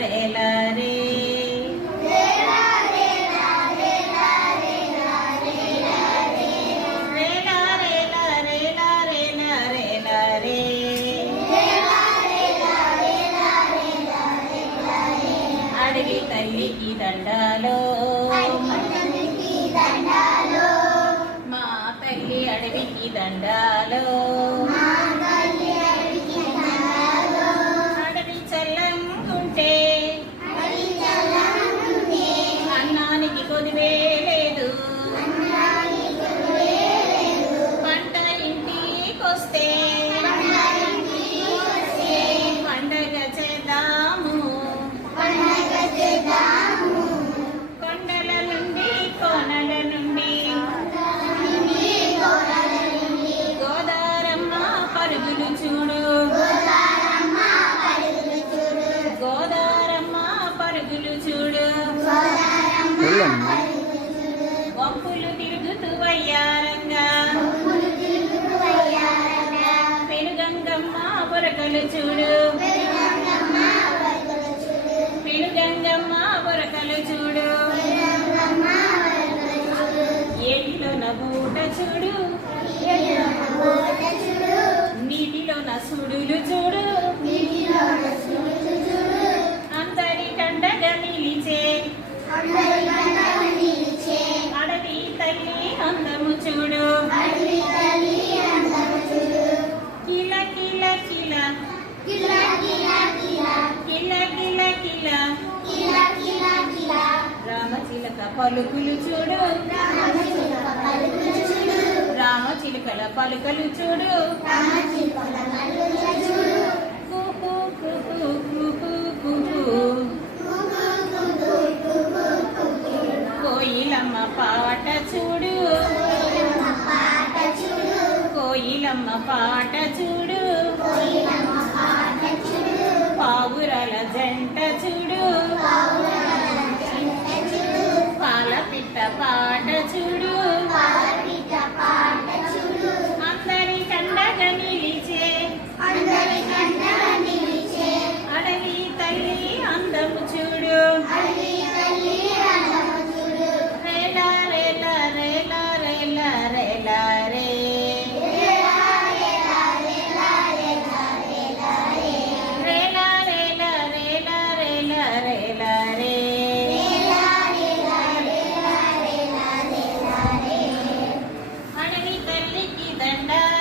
రేలా రే రేలా తల్లికి దండాలో మా తల్లి అడవికి దండా వంపులు తిరుగుతూ వయ్యారంగా. పెనుగంగమ్మ బొరకలు చూడు. అందము చూడు. కిల కిల కిల. కిల కిల కిల. రామచిలక పలుకులు చూడు. రామచిలుకల పలుకలు చూడు. కుకు కుకు కుకు కుకు కోయిలమ్మ పాట కోయిలమ్మ పాట చూడు. పావురాల జంట Tenda. Uh,